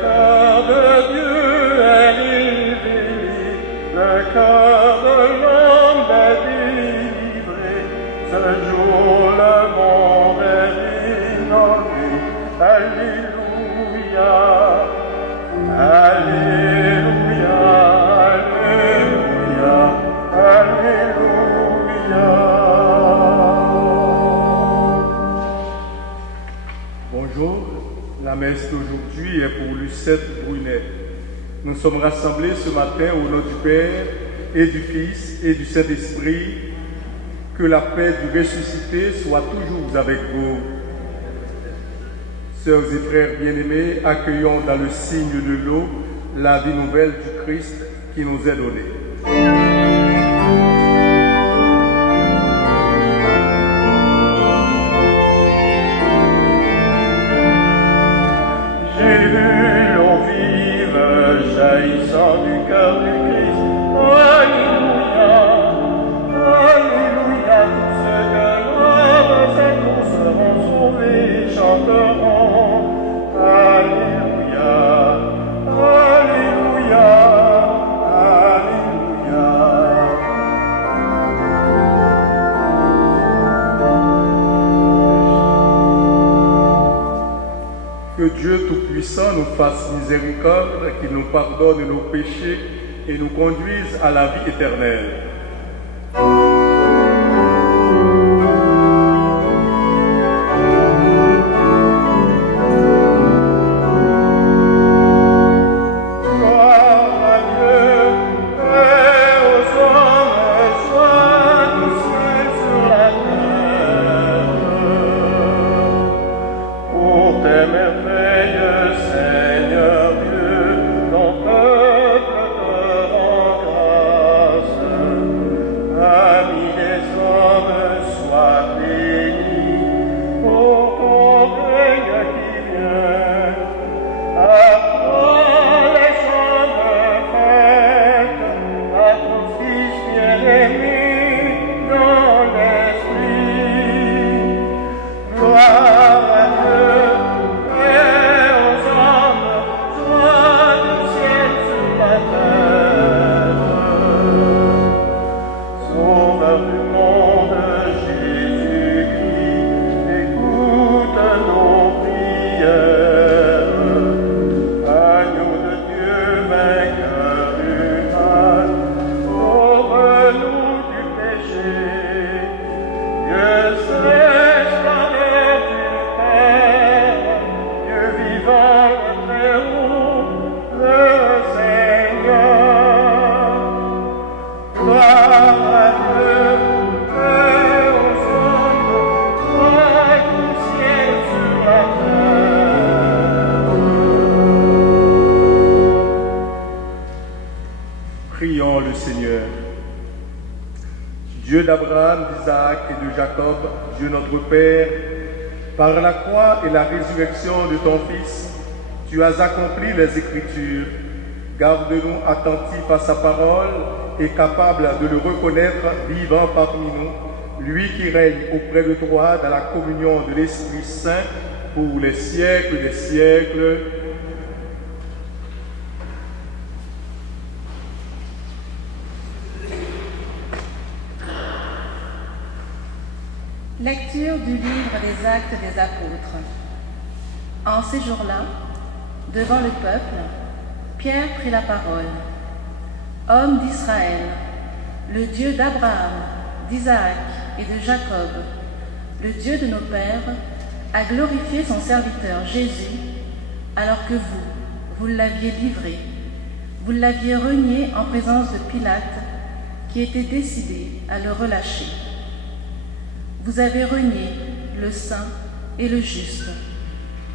cœur de Dieu est révélé, le cœur de l'homme est délivré. Ce jour le monde est innové. Alléluia, Alléluia, Alléluia, Alléluia. Bonjour, la messe d'aujourd'hui est pour Lucette Brunet. Nous sommes rassemblés ce matin au nom du Père et du Fils et du Saint-Esprit. Que la paix du ressuscité soit toujours avec vous. Sœurs et frères bien-aimés, accueillons dans le signe de l'eau la vie nouvelle du Christ qui nous est donnée. J'ai vu l'eau vive jaillissant du cœur du Christ. Alléluia, Alléluia. Tous ceux que l'homme cette eau seront sauvés, chanteront. Alléluia, Alléluia, Alléluia. Que Dieu Tout-Puissant nous fasse miséricorde, qu'il nous pardonne nos péchés et nous conduise à la vie éternelle. Prions le Seigneur. Dieu d'Abraham, d'Isaac et de Jacob, Dieu notre Père, par la croix et la résurrection de ton Fils, tu as accompli les Écritures. Garde-nous attentifs à sa parole et capables de le reconnaître vivant parmi nous, lui qui règne auprès de toi dans la communion de l'Esprit Saint pour les siècles des siècles. Lecture du livre des Actes des Apôtres. En ces jours-là, devant le peuple, Pierre prit la parole. Homme d'Israël, le Dieu d'Abraham, d'Isaac et de Jacob, le Dieu de nos pères, a glorifié son serviteur Jésus, alors que vous l'aviez livré. Vous l'aviez renié en présence de Pilate, qui était décidé à le relâcher. Vous avez renié le saint et le juste,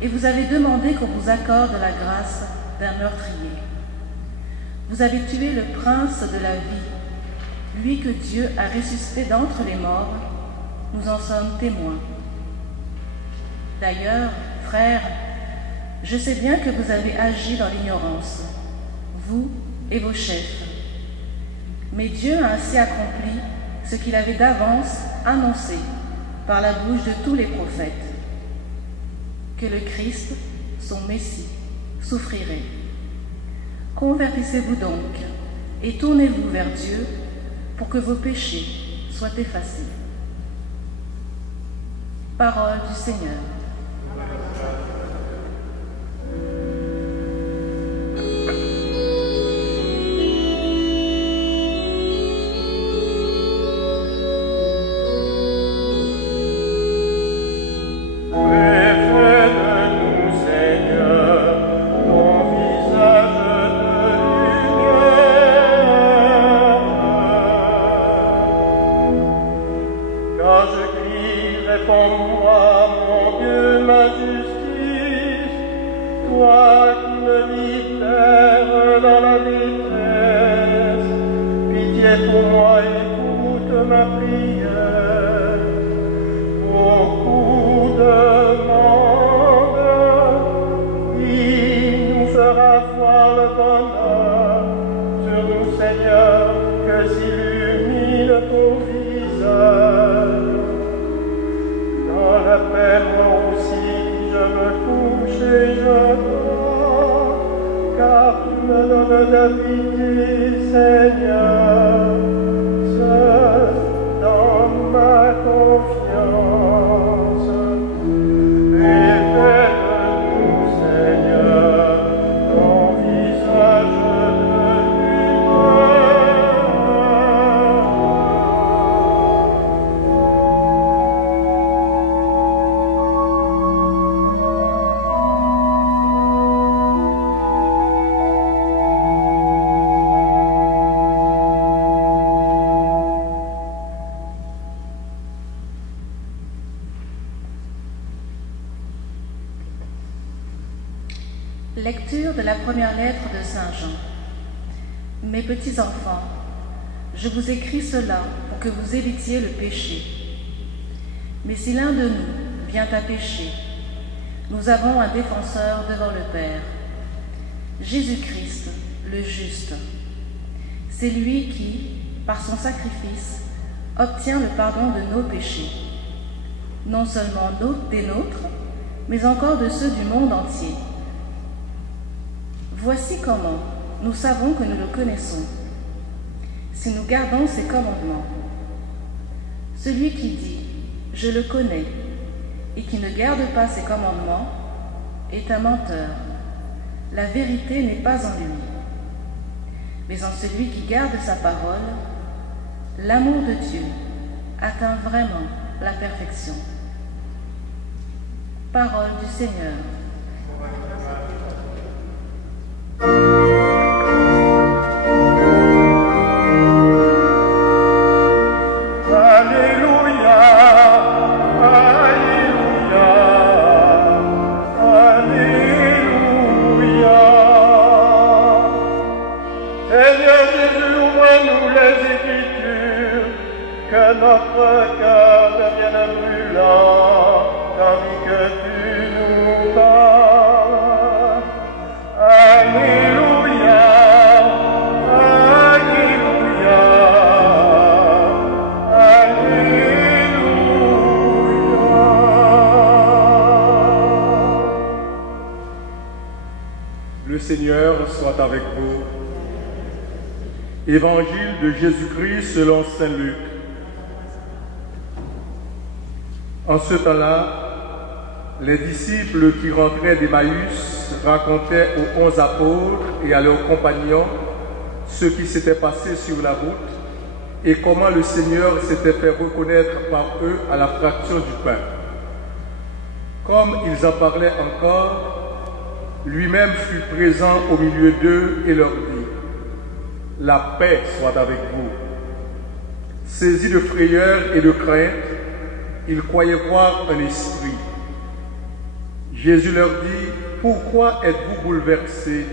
et vous avez demandé qu'on vous accorde la grâce d'un meurtrier. Vous avez tué le prince de la vie, lui que Dieu a ressuscité d'entre les morts, nous en sommes témoins. D'ailleurs, frères, je sais bien que vous avez agi dans l'ignorance, vous et vos chefs. Mais Dieu a ainsi accompli ce qu'il avait d'avance annoncé par la bouche de tous les prophètes, que le Christ, son Messie, souffrirez. Convertissez-vous donc et tournez-vous vers Dieu pour que vos péchés soient effacés. Parole du Seigneur. Lecture de la première lettre de Saint Jean. Mes petits enfants, je vous écris cela pour que vous évitiez le péché. Mais si l'un de nous vient à pécher, nous avons un défenseur devant le Père, Jésus-Christ, le juste. C'est lui qui, par son sacrifice, obtient le pardon de nos péchés, non seulement des nôtres, mais encore de ceux du monde entier. Voici comment nous savons que nous le connaissons, si nous gardons ses commandements. Celui qui dit « Je le connais » et qui ne garde pas ses commandements est un menteur. La vérité n'est pas en lui. Mais en celui qui garde sa parole, l'amour de Dieu atteint vraiment la perfection. Parole du Seigneur. Notre cœur devienne brûlant, tandis que tu nous parles. Alléluia, Alléluia, Alléluia. Le Seigneur soit avec vous. Évangile de Jésus-Christ selon saint Luc. En ce temps-là, les disciples qui rentraient d'Emmaüs racontaient aux 11 apôtres et à leurs compagnons ce qui s'était passé sur la route et comment le Seigneur s'était fait reconnaître par eux à la fraction du pain. Comme ils en parlaient encore, lui-même fut présent au milieu d'eux et leur dit « La paix soit avec vous ». Saisis de frayeur et de crainte, ils croyaient voir un esprit. Jésus leur dit, « Pourquoi êtes-vous bouleversés?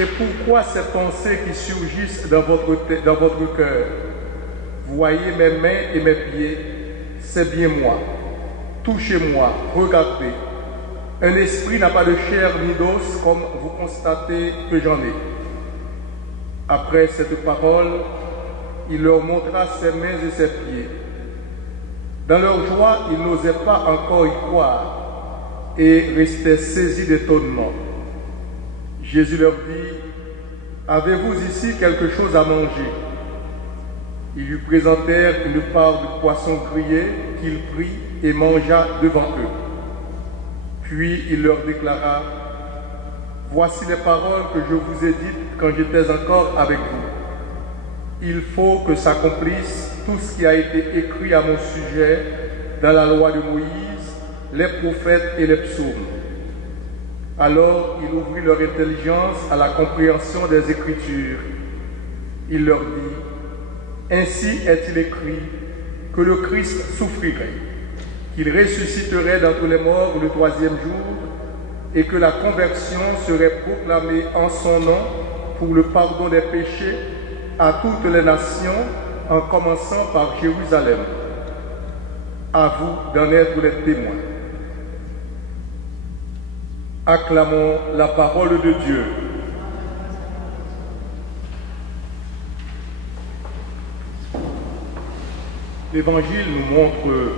Et pourquoi ces pensées qui surgissent dans votre cœur? Voyez mes mains et mes pieds, c'est bien moi. Touchez-moi, regardez. Un esprit n'a pas de chair ni d'os, comme vous constatez que j'en ai. » Après cette parole, il leur montra ses mains et ses pieds. Dans leur joie, ils n'osaient pas encore y croire et restaient saisis d'étonnement. Jésus leur dit, avez-vous ici quelque chose à manger? Ils lui présentèrent une part de poisson grillé qu'il prit et mangea devant eux. Puis il leur déclara, voici les paroles que je vous ai dites quand j'étais encore avec vous. Il faut que s'accomplisse tout ce qui a été écrit à mon sujet dans la loi de Moïse, les prophètes et les psaumes. Alors il ouvrit leur intelligence à la compréhension des Écritures. Il leur dit, ainsi est-il écrit que le Christ souffrirait, qu'il ressusciterait d'entre les morts le troisième jour, et que la conversion serait proclamée en son nom pour le pardon des péchés à toutes les nations, en commençant par Jérusalem. À vous d'en être les témoins. Acclamons la parole de Dieu. L'Évangile nous montre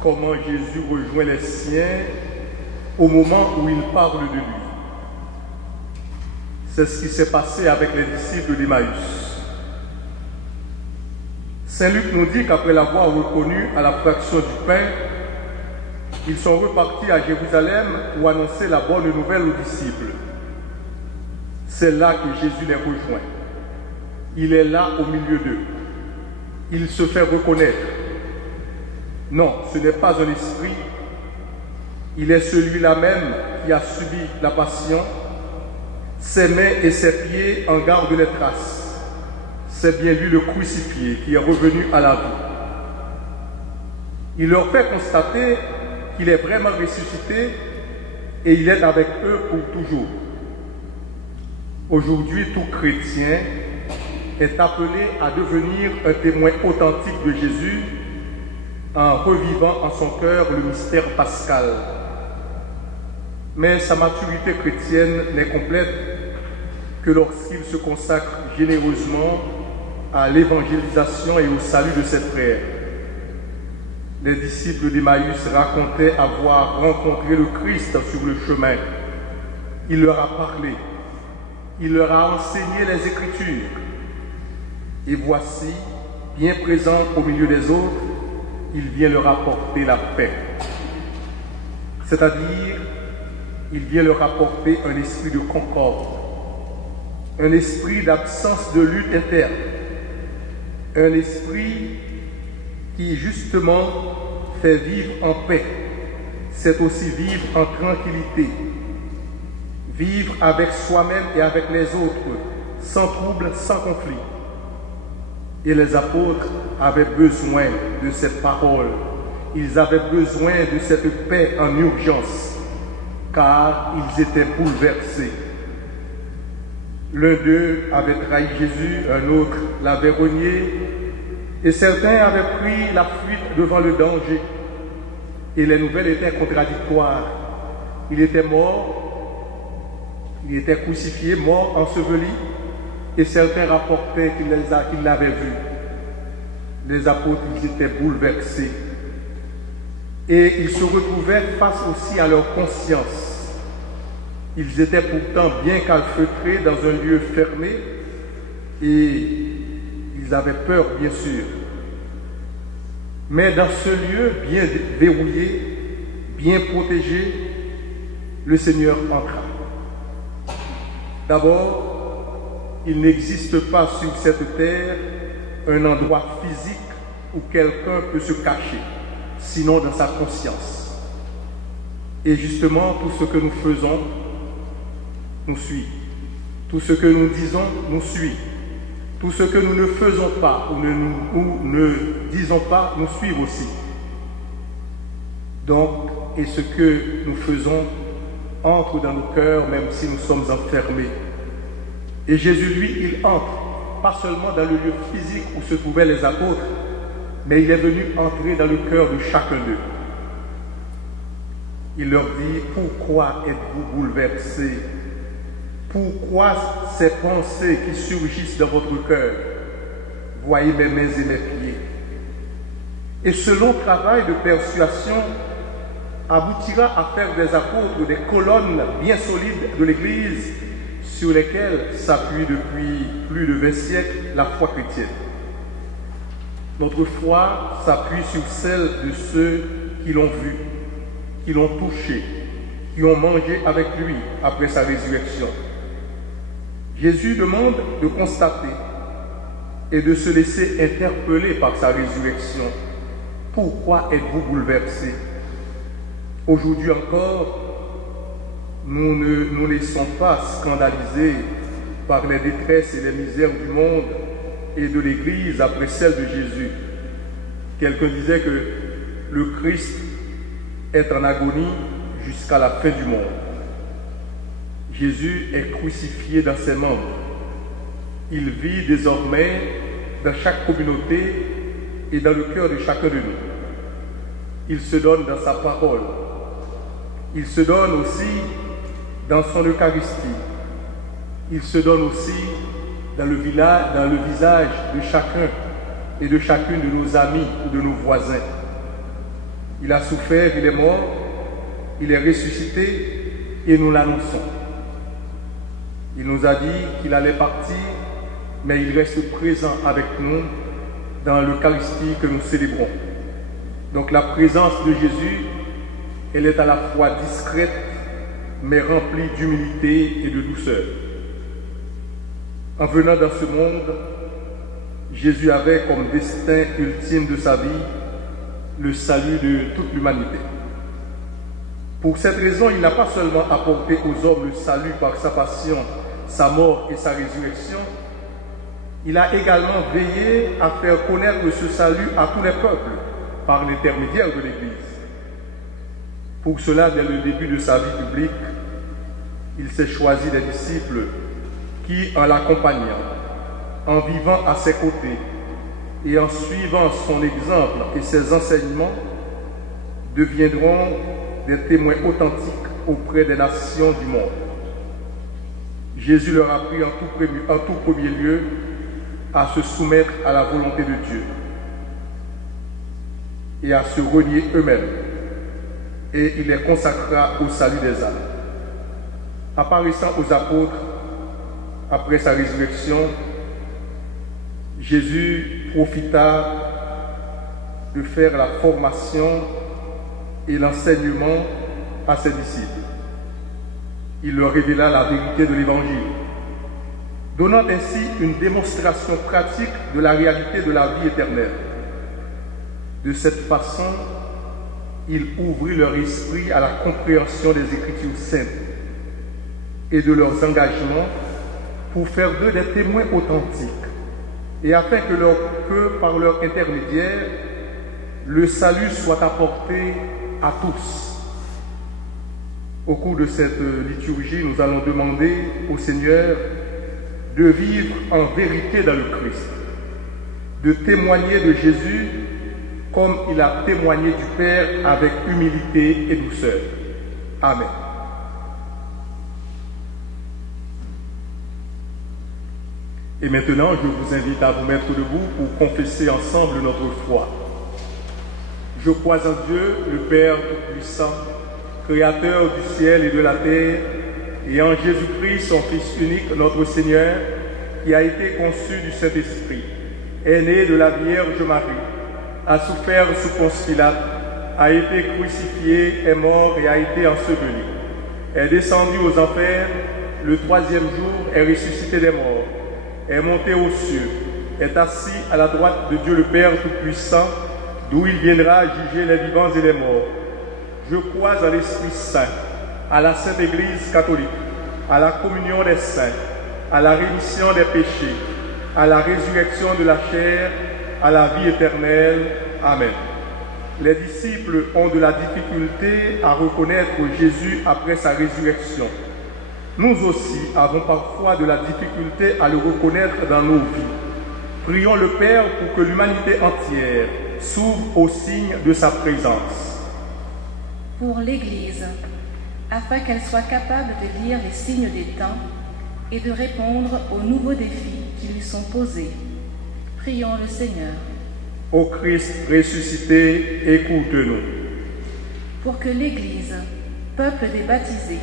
comment Jésus rejoint les siens au moment où il parle de lui. C'est ce qui s'est passé avec les disciples d'Emmaüs. Saint Luc nous dit qu'après l'avoir reconnu à la fraction du pain, ils sont repartis à Jérusalem pour annoncer la bonne nouvelle aux disciples. C'est là que Jésus les rejoint. Il est là au milieu d'eux. Il se fait reconnaître. Non, ce n'est pas un esprit. Il est celui-là même qui a subi la passion. Ses mains et ses pieds en gardent les traces. C'est bien lui le crucifié qui est revenu à la vie. Il leur fait constater qu'il est vraiment ressuscité et il est avec eux pour toujours. Aujourd'hui, tout chrétien est appelé à devenir un témoin authentique de Jésus en revivant en son cœur le mystère pascal. Mais sa maturité chrétienne n'est complète que lorsqu'il se consacre généreusement à l'évangélisation et au salut de ses frères. Les disciples d'Emmaüs racontaient avoir rencontré le Christ sur le chemin. Il leur a parlé, il leur a enseigné les Écritures. Et voici, bien présent au milieu des autres, il vient leur apporter la paix. C'est-à-dire, il vient leur apporter un esprit de concorde, un esprit d'absence de lutte interne, un esprit qui justement fait vivre en paix. C'est aussi vivre en tranquillité, vivre avec soi-même et avec les autres, sans trouble, sans conflit. Et les apôtres avaient besoin de cette parole. Ils avaient besoin de cette paix en urgence, car ils étaient bouleversés. L'un d'eux avait trahi Jésus, un autre l'avait renié, et certains avaient pris la fuite devant le danger. Et les nouvelles étaient contradictoires. Il était mort, il était crucifié, mort, enseveli, et certains rapportaient qu'ils l'avaient vu. Les apôtres, ils étaient bouleversés. Et ils se retrouvaient face aussi à leur conscience. Ils étaient pourtant bien calfeutrés dans un lieu fermé et ils avaient peur, bien sûr. Mais dans ce lieu bien verrouillé, bien protégé, le Seigneur entra. D'abord, il n'existe pas sur cette terre un endroit physique où quelqu'un peut se cacher, sinon dans sa conscience. Et justement, tout ce que nous faisons nous suit. Tout ce que nous disons nous suit. Tout ce que nous ne faisons pas ou ne disons pas nous suit aussi. Donc, et ce que nous faisons entre dans nos cœurs, même si nous sommes enfermés. Et Jésus, lui, il entre, pas seulement dans le lieu physique où se trouvaient les apôtres, mais il est venu entrer dans le cœur de chacun d'eux. Il leur dit, pourquoi êtes-vous bouleversés? Pourquoi ces pensées qui surgissent dans votre cœur? Voyez mes mains et mes pieds. Et ce long travail de persuasion aboutira à faire des apôtres des colonnes bien solides de l'Église sur lesquelles s'appuie depuis plus de 20 siècles la foi chrétienne. Notre foi s'appuie sur celle de ceux qui l'ont vu, qui l'ont touché, qui ont mangé avec lui après sa résurrection. Jésus demande de constater et de se laisser interpeller par sa résurrection. Pourquoi êtes-vous bouleversés? Aujourd'hui encore, nous ne nous laissons pas scandaliser par les détresses et les misères du monde et de l'Église après celle de Jésus. Quelqu'un disait que le Christ est en agonie jusqu'à la fin du monde. Jésus est crucifié dans ses membres. Il vit désormais dans chaque communauté et dans le cœur de chacun de nous. Il se donne dans sa parole. Il se donne aussi dans son Eucharistie. Il se donne aussi dans le visage de chacun et de chacune de nos amis ou de nos voisins. Il a souffert, il est mort, il est ressuscité et nous l'annonçons. Il nous a dit qu'il allait partir, mais il reste présent avec nous dans l'Eucharistie que nous célébrons. Donc la présence de Jésus, elle est à la fois discrète, mais remplie d'humilité et de douceur. En venant dans ce monde, Jésus avait comme destin ultime de sa vie le salut de toute l'humanité. Pour cette raison, il n'a pas seulement apporté aux hommes le salut par sa passion, sa mort et sa résurrection, il a également veillé à faire connaître ce salut à tous les peuples par l'intermédiaire de l'Église. Pour cela, dès le début de sa vie publique, il s'est choisi des disciples qui, en l'accompagnant, en vivant à ses côtés et en suivant son exemple et ses enseignements, deviendront des témoins authentiques auprès des nations du monde. Jésus leur a appris en tout premier lieu à se soumettre à la volonté de Dieu et à se renier eux-mêmes, et il les consacra au salut des âmes. Apparaissant aux apôtres après sa résurrection, Jésus profita de faire la formation et l'enseignement à ses disciples. Il leur révéla la vérité de l'Évangile, donnant ainsi une démonstration pratique de la réalité de la vie éternelle. De cette façon, il ouvrit leur esprit à la compréhension des Écritures saintes et de leurs engagements pour faire d'eux des témoins authentiques et afin que par leur intermédiaire, le salut soit apporté à tous. Au cours de cette liturgie, nous allons demander au Seigneur de vivre en vérité dans le Christ, de témoigner de Jésus comme il a témoigné du Père avec humilité et douceur. Amen. Et maintenant, je vous invite à vous mettre debout pour confesser ensemble notre foi. Je crois en Dieu, le Père Tout-Puissant, Créateur du ciel et de la terre, et en Jésus-Christ, son Fils unique, notre Seigneur, qui a été conçu du Saint-Esprit, est né de la Vierge Marie, a souffert sous Ponce Pilate, a été crucifié, est mort et a été enseveli, est descendu aux enfers, le troisième jour est ressuscité des morts, est monté aux cieux, est assis à la droite de Dieu le Père Tout-Puissant, d'où il viendra juger les vivants et les morts. Je crois à l'Esprit Saint, à la Sainte Église catholique, à la communion des saints, à la rémission des péchés, à la résurrection de la chair, à la vie éternelle. Amen. Les disciples ont de la difficulté à reconnaître Jésus après sa résurrection. Nous aussi avons parfois de la difficulté à le reconnaître dans nos vies. Prions le Père pour que l'humanité entière s'ouvre au signe de sa présence. Pour l'Église, afin qu'elle soit capable de lire les signes des temps et de répondre aux nouveaux défis qui lui sont posés. Prions le Seigneur. Ô Christ ressuscité, écoute-nous. pour que l'Église, peuple des baptisés,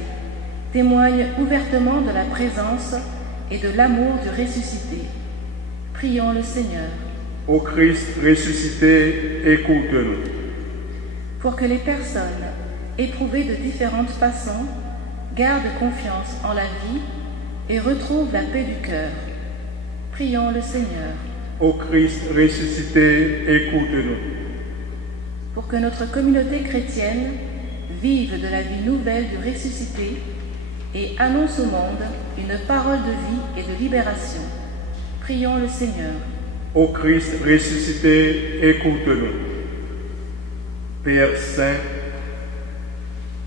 témoigne ouvertement de la présence et de l'amour du ressuscité. Prions le Seigneur. Ô Christ ressuscité, écoute-nous. Pour que les personnes, éprouvées de différentes façons, gardent confiance en la vie et retrouvent la paix du cœur. Prions le Seigneur. Ô Christ ressuscité, écoute-nous. Pour que notre communauté chrétienne vive de la vie nouvelle du ressuscité et annonce au monde une parole de vie et de libération. Prions le Seigneur. Ô Christ ressuscité, écoute-nous. Père Saint,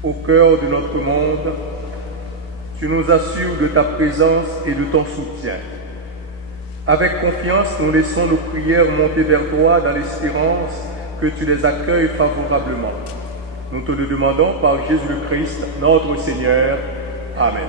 au cœur de notre monde, tu nous assures de ta présence et de ton soutien. Avec confiance, nous laissons nos prières monter vers toi dans l'espérance que tu les accueilles favorablement. Nous te le demandons par Jésus le Christ, notre Seigneur. Amen.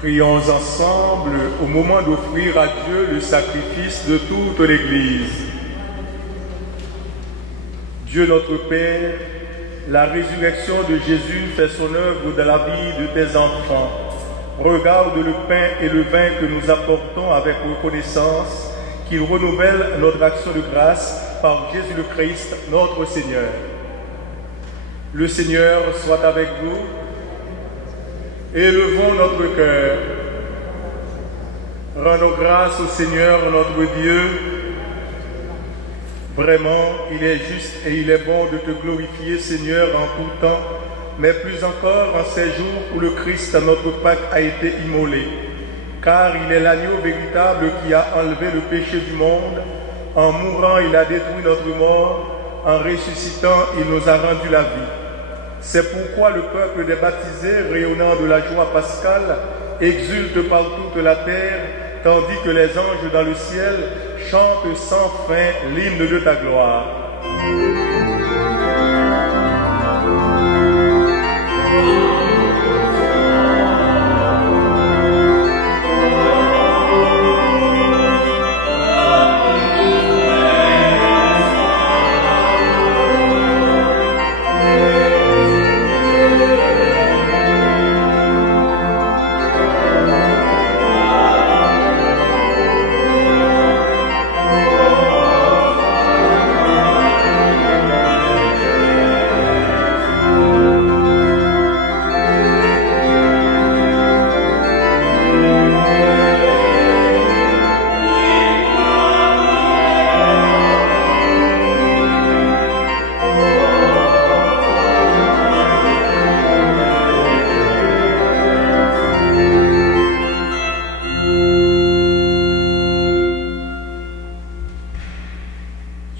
Prions ensemble au moment d'offrir à Dieu le sacrifice de toute l'Église. Dieu notre Père, la résurrection de Jésus fait son œuvre dans la vie de tes enfants. Regarde le pain et le vin que nous apportons avec reconnaissance, qu'il renouvelle notre action de grâce par Jésus le Christ, notre Seigneur. Le Seigneur soit avec vous. Élevons notre cœur. Rendons grâce au Seigneur notre Dieu. Vraiment, il est juste et il est bon de te glorifier, Seigneur, en tout temps, mais plus encore en ces jours où le Christ, notre Pâque, a été immolé. Car il est l'agneau véritable qui a enlevé le péché du monde. En mourant, il a détruit notre mort. En ressuscitant, il nous a rendu la vie. C'est pourquoi le peuple des baptisés, rayonnant de la joie pascale, exulte par toute la terre, tandis que les anges dans le ciel chantent sans fin l'hymne de ta gloire.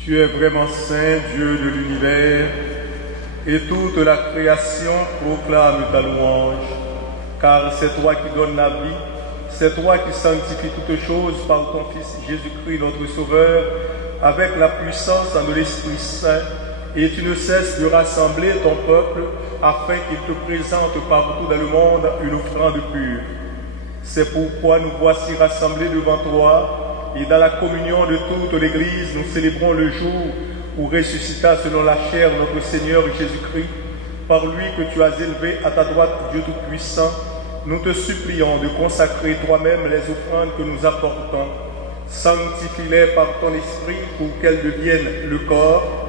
Tu es vraiment saint, Dieu de l'univers, et toute la création proclame ta louange, car c'est toi qui donnes la vie, c'est toi qui sanctifies toutes choses par ton Fils Jésus-Christ, notre Sauveur, avec la puissance de l'Esprit Saint, et tu ne cesses de rassembler ton peuple afin qu'il te présente partout dans le monde une offrande pure. C'est pourquoi nous voici rassemblés devant toi, et dans la communion de toute l'Église, nous célébrons le jour où ressuscita selon la chair notre Seigneur Jésus-Christ. Par lui que tu as élevé à ta droite, Dieu Tout-Puissant, nous te supplions de consacrer toi-même les offrandes que nous apportons. Sanctifie-les par ton Esprit pour qu'elles deviennent le corps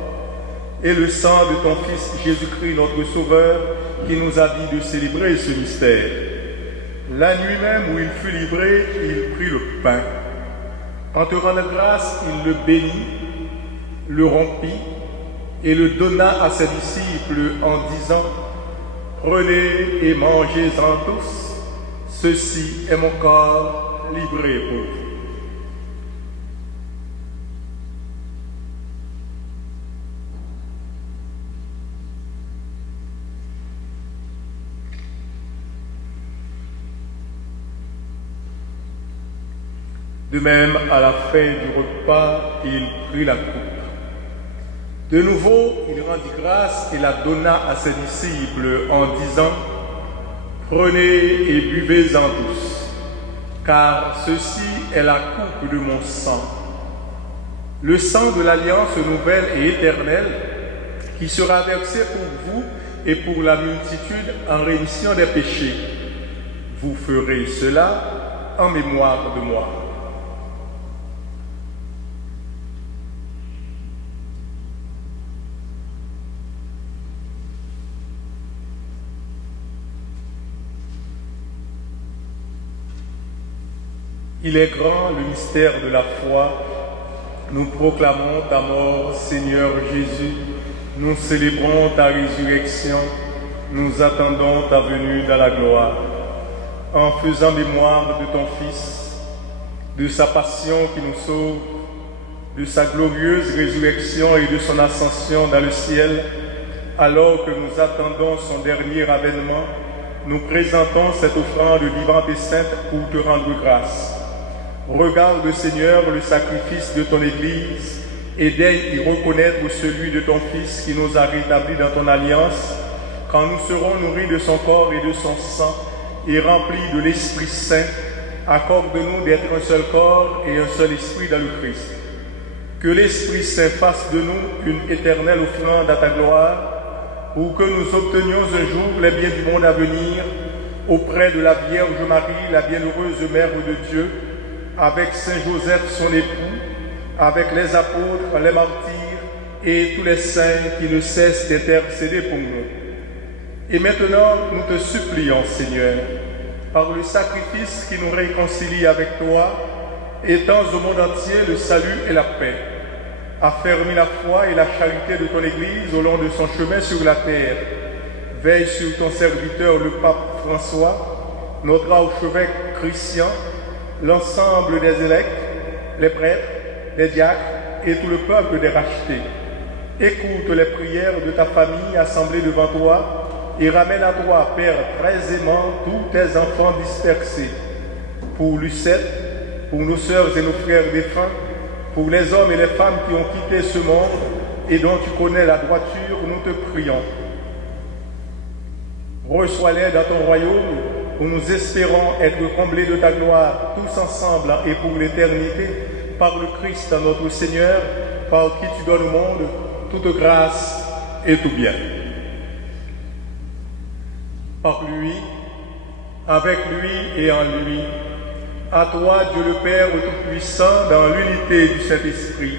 et le sang de ton Fils Jésus-Christ, notre Sauveur, qui nous a dit de célébrer ce mystère. La nuit même où il fut livré, il prit le pain. En te rendant grâce, il le bénit, le rompit et le donna à ses disciples en disant: prenez et mangez-en tous, ceci est mon corps livré pour vous. De même, à la fin du repas, il prit la coupe. De nouveau, il rendit grâce et la donna à ses disciples en disant: prenez et buvez-en tous, car ceci est la coupe de mon sang, le sang de l'alliance nouvelle et éternelle, qui sera versé pour vous et pour la multitude en rémission des péchés. Vous ferez cela en mémoire de moi. Il est grand le mystère de la foi. Nous proclamons ta mort, Seigneur Jésus. Nous célébrons ta résurrection. Nous attendons ta venue dans la gloire. En faisant mémoire de ton Fils, de sa passion qui nous sauve, de sa glorieuse résurrection et de son ascension dans le ciel, alors que nous attendons son dernier avènement, nous présentons cette offrande vivante et sainte pour te rendre grâce. Regarde, Seigneur, le sacrifice de ton Église et daigne y reconnaître celui de ton Fils qui nous a rétablis dans ton alliance, quand nous serons nourris de son corps et de son sang et remplis de l'Esprit Saint. Accorde-nous d'être un seul corps et un seul esprit dans le Christ. Que l'Esprit Saint fasse de nous une éternelle offrande à ta gloire, pour que nous obtenions un jour les biens du monde à venir, auprès de la Vierge Marie, la bienheureuse Mère de Dieu, avec Saint Joseph son époux, avec les apôtres, les martyrs et tous les saints qui ne cessent d'intercéder pour nous. Et maintenant, nous te supplions, Seigneur, par le sacrifice qui nous réconcilie avec toi, étends au monde entier le salut et la paix. Affermis la foi et la charité de ton Église au long de son chemin sur la terre. Veille sur ton serviteur, le pape François, notre archevêque Christian, l'ensemble des évêques, les prêtres, les diacres et tout le peuple des rachetés. Écoute les prières de ta famille assemblée devant toi et ramène à toi, Père, très aimant, tous tes enfants dispersés. Pour Lucette, pour nos sœurs et nos frères défunts, pour les hommes et les femmes qui ont quitté ce monde et dont tu connais la droiture, nous te prions. Reçois-les dans ton royaume, où nous espérons être comblés de ta gloire, tous ensemble et pour l'éternité, par le Christ notre Seigneur, par qui tu donnes au monde toute grâce et tout bien. Par lui, avec lui et en lui, à toi, Dieu le Père Tout-Puissant, dans l'unité du Saint-Esprit,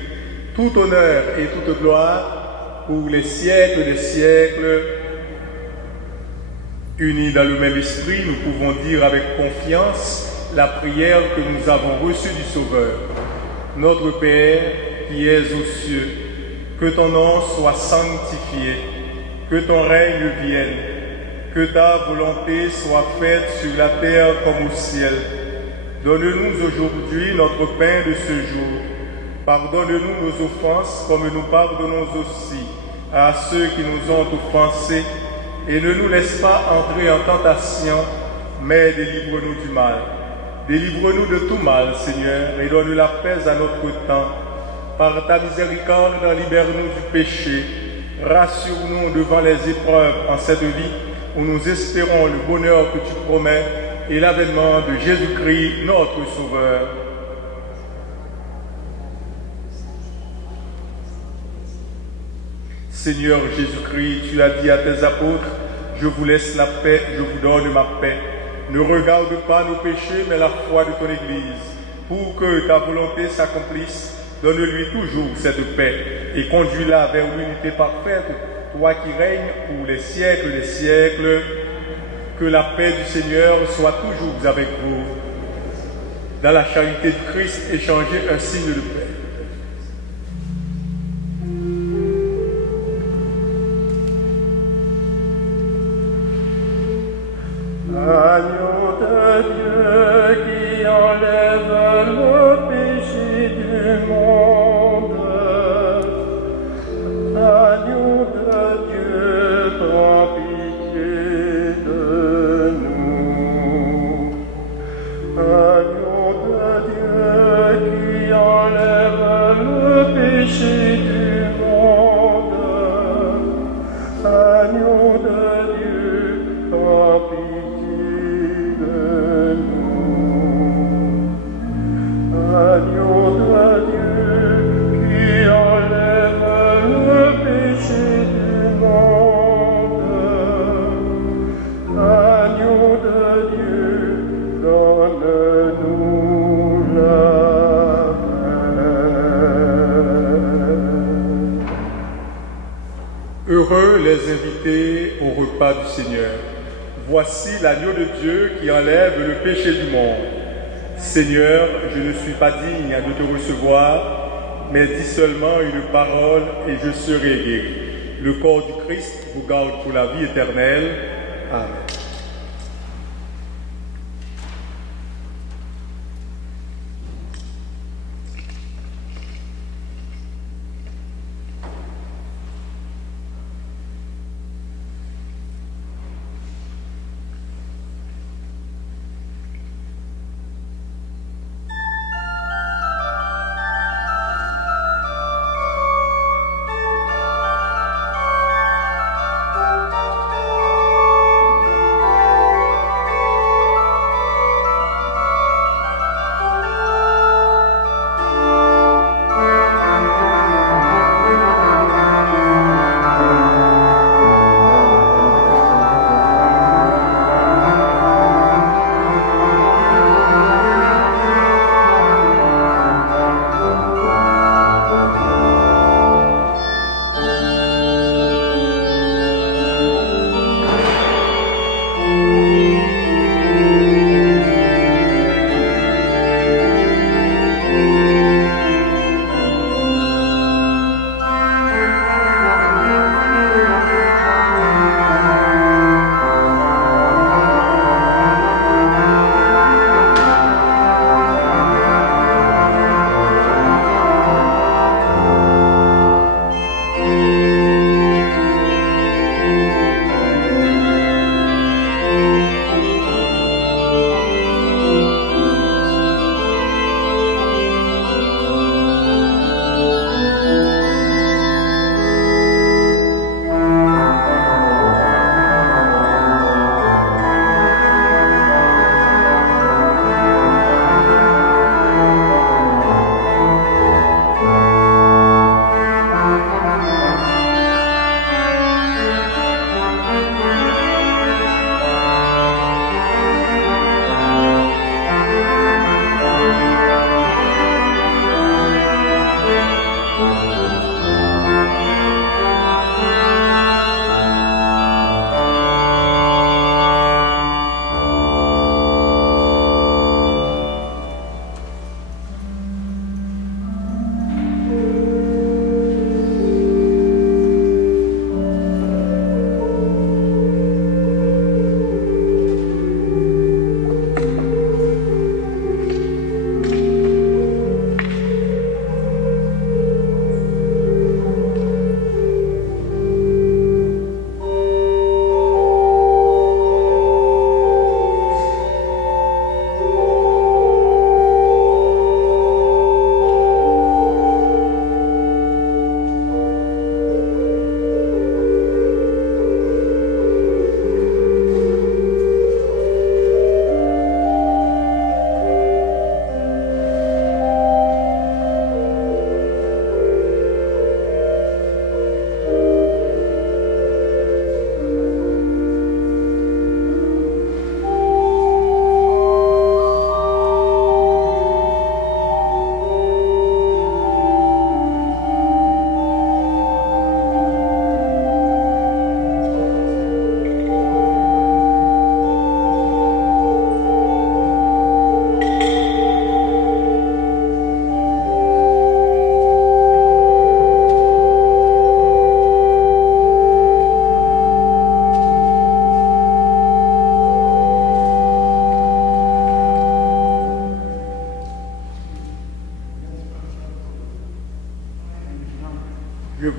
tout honneur et toute gloire pour les siècles des siècles. Unis dans le même esprit, nous pouvons dire avec confiance la prière que nous avons reçue du Sauveur. Notre Père, qui es aux cieux, que ton nom soit sanctifié, que ton règne vienne, que ta volonté soit faite sur la terre comme au ciel. Donne-nous aujourd'hui notre pain de ce jour. Pardonne-nous nos offenses comme nous pardonnons aussi à ceux qui nous ont offensés. Et ne nous laisse pas entrer en tentation, mais délivre-nous du mal. Délivre-nous de tout mal, Seigneur, et donne la paix à notre temps, par ta miséricorde, libère-nous du péché. Rassure-nous devant les épreuves en cette vie où nous espérons le bonheur que tu promets et l'avènement de Jésus-Christ, notre Sauveur. Seigneur Jésus-Christ, tu as dit à tes apôtres, « Je vous laisse la paix, je vous donne ma paix. Ne regarde pas nos péchés, mais la foi de ton Église. Pour que ta volonté s'accomplisse, donne-lui toujours cette paix et conduis-la vers l'unité parfaite, toi qui règnes pour les siècles des siècles. Que la paix du Seigneur soit toujours avec vous. Dans la charité du Christ, échangez un signe de paix. Agneau de Dieu qui enlève le péché du monde, agneau de Dieu, prends pitié de nous. Agneau de Dieu qui enlève le péché du monde, agneau de Dieu, prends pitié. Agneau de Dieu qui enlève le péché du monde, agneau de Dieu, donne-nous la paix. Heureux les invités au repas du Seigneur. Voici l'agneau de Dieu qui enlève le péché du monde. Seigneur, je ne suis pas digne de te recevoir, mais dis seulement une parole et je serai guéri. Le corps du Christ vous garde pour la vie éternelle. Amen.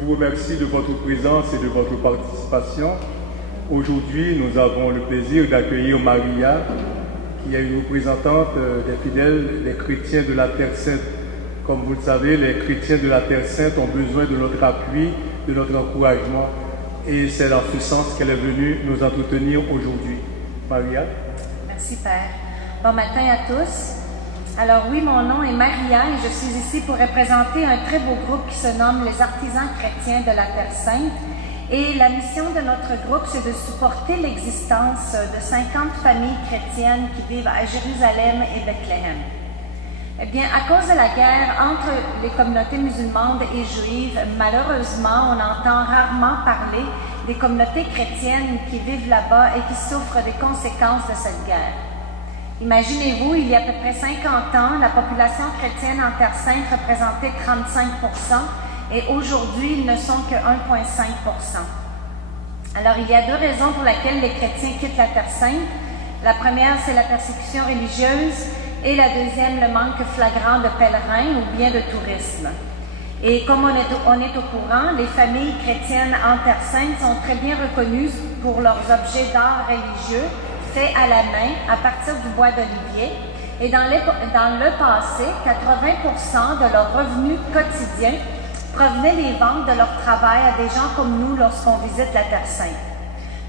vous remercie de votre présence et de votre participation. Aujourd'hui, nous avons le plaisir d'accueillir Maria, qui est une représentante des fidèles, des chrétiens de la Terre Sainte. Comme vous le savez, les chrétiens de la Terre Sainte ont besoin de notre appui, de notre encouragement. Et c'est dans ce sens qu'elle est venue nous entretenir aujourd'hui. Maria. Merci Père. Bon matin à tous. Alors oui, mon nom est Maria et je suis ici pour représenter un très beau groupe qui se nomme les Artisans chrétiens de la Terre Sainte. Et la mission de notre groupe, c'est de supporter l'existence de 50 familles chrétiennes qui vivent à Jérusalem et Bethléem. Eh bien, à cause de la guerre entre les communautés musulmanes et juives, malheureusement, on entend rarement parler des communautés chrétiennes qui vivent là-bas et qui souffrent des conséquences de cette guerre. Imaginez-vous, il y a à peu près 50 ans, la population chrétienne en Terre Sainte représentait 35% et aujourd'hui, ils ne sont que 1,5%. Alors, il y a deux raisons pour lesquelles les chrétiens quittent la Terre Sainte. La première, c'est la persécution religieuse et la deuxième, le manque flagrant de pèlerins ou bien de tourisme. Et comme on est au courant, les familles chrétiennes en Terre Sainte sont très bien reconnues pour leurs objets d'art religieux faits à la main à partir du bois d'olivier. Et dans le passé, 80% de leurs revenus quotidiens provenaient des ventes de leur travail à des gens comme nous lorsqu'on visite la Terre Sainte.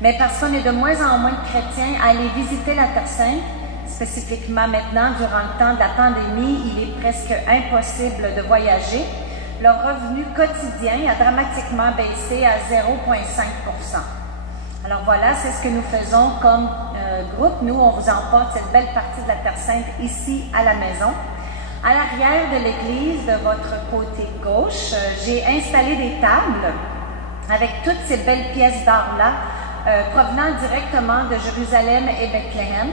Mais parce qu'on est de moins en moins de chrétiens à aller visiter la Terre Sainte, spécifiquement maintenant, durant le temps de la pandémie, il est presque impossible de voyager. Leur revenu quotidien a dramatiquement baissé à 0,5%. Alors voilà, c'est ce que nous faisons comme groupe. Nous, on vous emporte cette belle partie de la Terre Sainte ici à la maison. À l'arrière de l'église, de votre côté gauche, j'ai installé des tables avec toutes ces belles pièces d'art-là provenant directement de Jérusalem et Bethléem.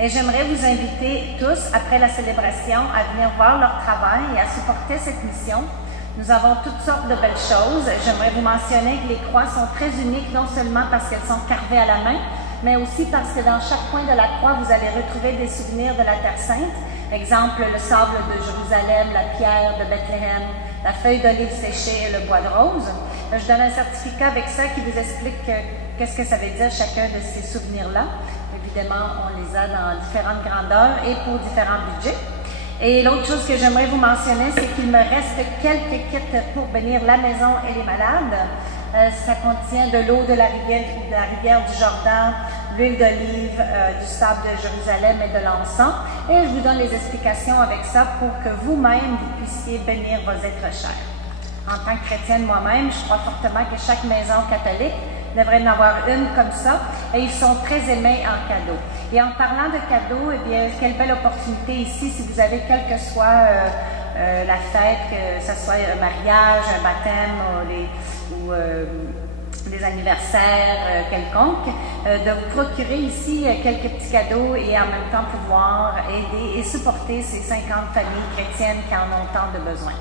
Et j'aimerais vous inviter tous, après la célébration, à venir voir leur travail et à supporter cette mission. Nous avons toutes sortes de belles choses. J'aimerais vous mentionner que les croix sont très uniques, non seulement parce qu'elles sont carvées à la main, mais aussi parce que dans chaque coin de la croix, vous allez retrouver des souvenirs de la Terre Sainte. Exemple, le sable de Jérusalem, la pierre de Bethléem, la feuille d'olive séchée et le bois de rose. Je donne un certificat avec ça qui vous explique qu'est-ce que ça veut dire chacun de ces souvenirs-là. Évidemment, on les a dans différentes grandeurs et pour différents budgets. Et l'autre chose que j'aimerais vous mentionner, c'est qu'il me reste quelques kits pour bénir la maison et les malades. Ça contient de l'eau de la rivière du Jordan, l'huile d'olive, du sable de Jérusalem et de l'encens. Et je vous donne les explications avec ça pour que vous-même, vous puissiez bénir vos êtres chers. En tant que chrétienne moi-même, je crois fortement que chaque maison catholique devrait en avoir une comme ça, et ils sont très aimés en cadeau. Et en parlant de cadeaux, eh bien, quelle belle opportunité ici, si vous avez quelle que soit la fête, que ce soit un mariage, un baptême ou des anniversaires quelconques, de vous procurer ici quelques petits cadeaux et en même temps pouvoir aider et supporter ces 50 familles chrétiennes qui en ont tant de besoin.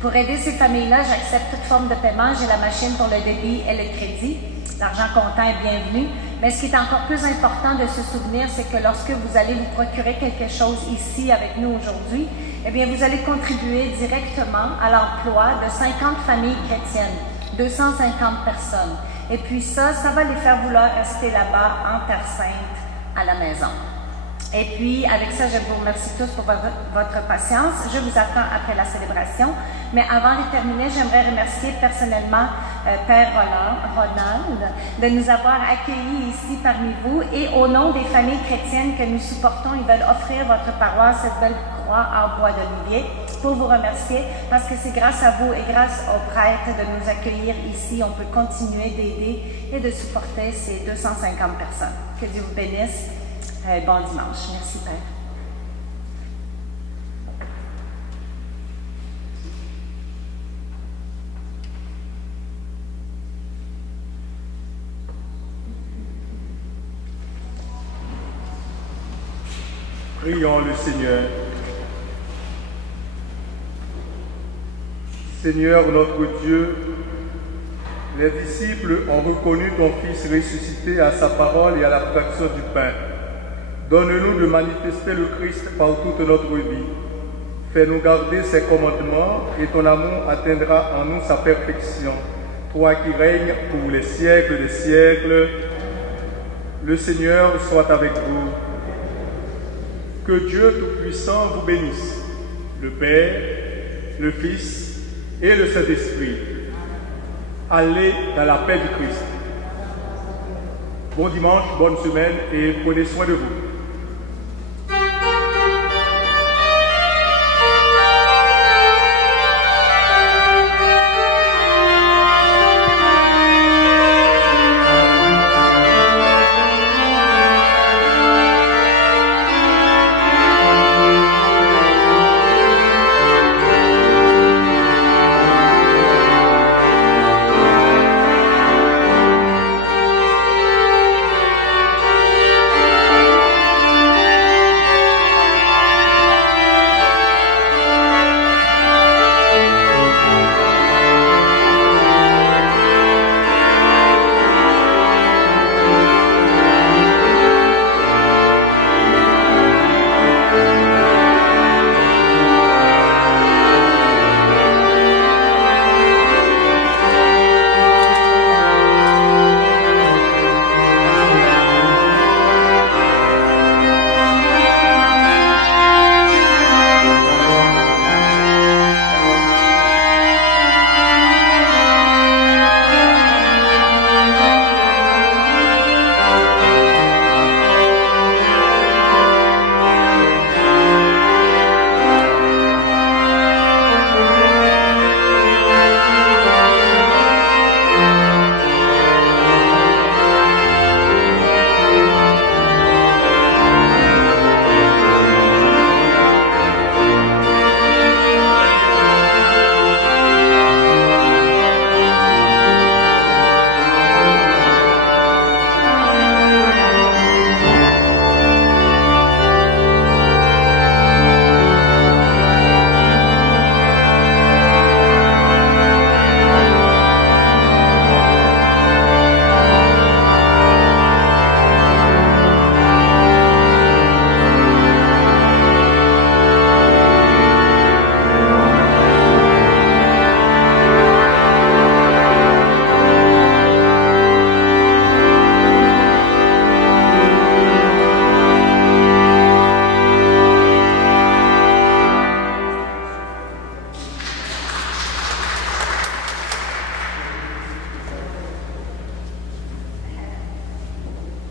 Pour aider ces familles-là, j'accepte toute forme de paiement. J'ai la machine pour le débit et le crédit. L'argent comptant est bienvenu. Mais ce qui est encore plus important de se souvenir, c'est que lorsque vous allez vous procurer quelque chose ici avec nous aujourd'hui, eh bien, vous allez contribuer directement à l'emploi de 50 familles chrétiennes, 250 personnes. Et puis ça va les faire vouloir rester là-bas en Terre Sainte à la maison. Et puis, avec ça, je vous remercie tous pour votre patience. Je vous attends après la célébration. Mais avant de terminer, j'aimerais remercier personnellement Père Ronald de nous avoir accueillis ici parmi vous. Et au nom des familles chrétiennes que nous supportons, ils veulent offrir votre paroisse cette belle croix en bois d'olivier pour vous remercier parce que c'est grâce à vous et grâce aux prêtres de nous accueillir ici. On peut continuer d'aider et de supporter ces 250 personnes. Que Dieu vous bénisse. Bon dimanche. Merci, Père. Prions le Seigneur. Seigneur notre Dieu, les disciples ont reconnu ton Fils ressuscité à sa parole et à la fraction du pain. Donne-nous de manifester le Christ par toute notre vie. Fais-nous garder ses commandements et ton amour atteindra en nous sa perfection. toi qui règnes pour les siècles des siècles, le Seigneur soit avec vous. Que Dieu Tout-Puissant vous bénisse, le Père, le Fils et le Saint-Esprit. Allez dans la paix du Christ. Bon dimanche, bonne semaine et prenez soin de vous.